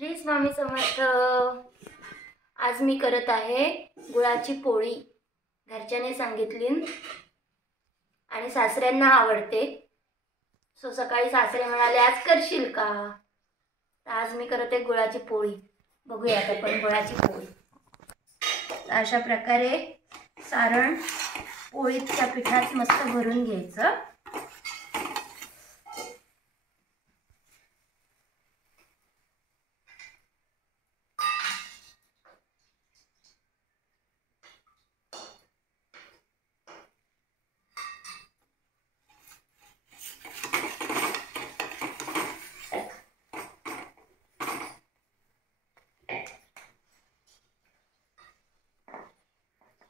श्री स्वामी समर्थ। आज मी करत आहे गुळाची पोळी। घरच्याने सांगितली आणि सासऱ्यांना आवडते, सो सकाळी सासरे म्हणाले आज करशील का, तर आज मी करते गुळाची पोळी। बघूयात आपण गुळाची पोळी। अशा प्रकारे सारण पोळीच्या पिठात मस्त भरून घ्यायचं।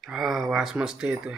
हा, वास मस्त येतोय।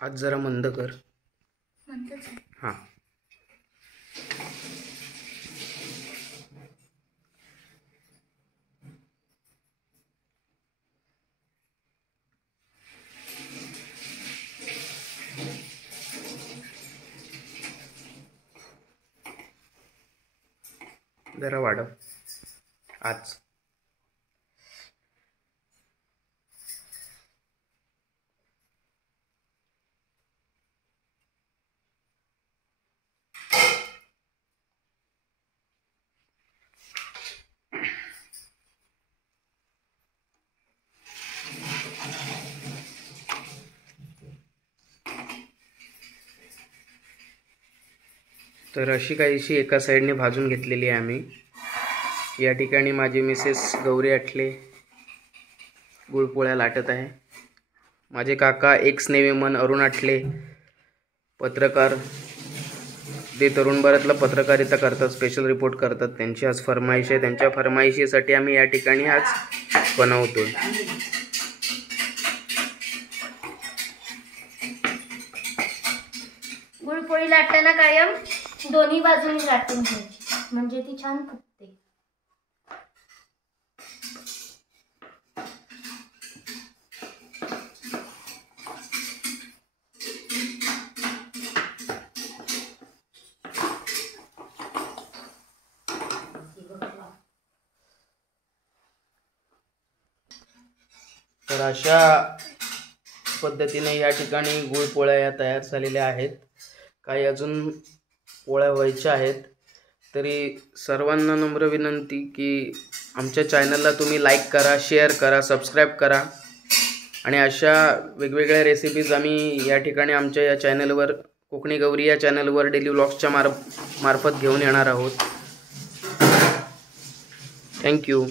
आज जरा मंद कर। हाँ, जरा वाढव आज। तर अशी काहीशी एका साईडने भाजून घेतलेली आहे आम्ही। या ठिकाणी माझी मिसेस गौरी आठले गुळपोळ्या लाटत आहे। माझे काका एक्स नेव्हीमन अरुण आठले पत्रकार, ते तरुण भारतला पत्रकारिता करतात, स्पेशल रिपोर्ट करतात। त्यांची आज फरमाईश आहे, त्यांच्या फरमाईशीसाठी आम्ही या ठिकाणी आज बनवतोय। गुळपोळी लाटताना कायम दोन्ही बाजूनी लाटून घ्यायची, म्हणजे ती छान फुगते। तर अशा पद्धतीने या ठिकाणी गुळपोळ्या या तयार झालेल्या आहेत। काही अजून पोळ्या व्हायच्या आहेत। तरी सर्वांना नम्र विनंती की आमच्या चॅनलला तुम्ही लाईक करा, शेअर करा, सबस्क्राईब करा। आणि अशा वेगवेगळ्या रेसिपीज आम्ही या ठिकाणी आमच्या या चॅनलवर, कोकणी गौरी या चॅनलवर डेली व्लॉग्सच्या मार्फत घेऊन येणार आहोत। थँक्यू।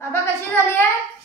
बाबा कशी झाली आहे?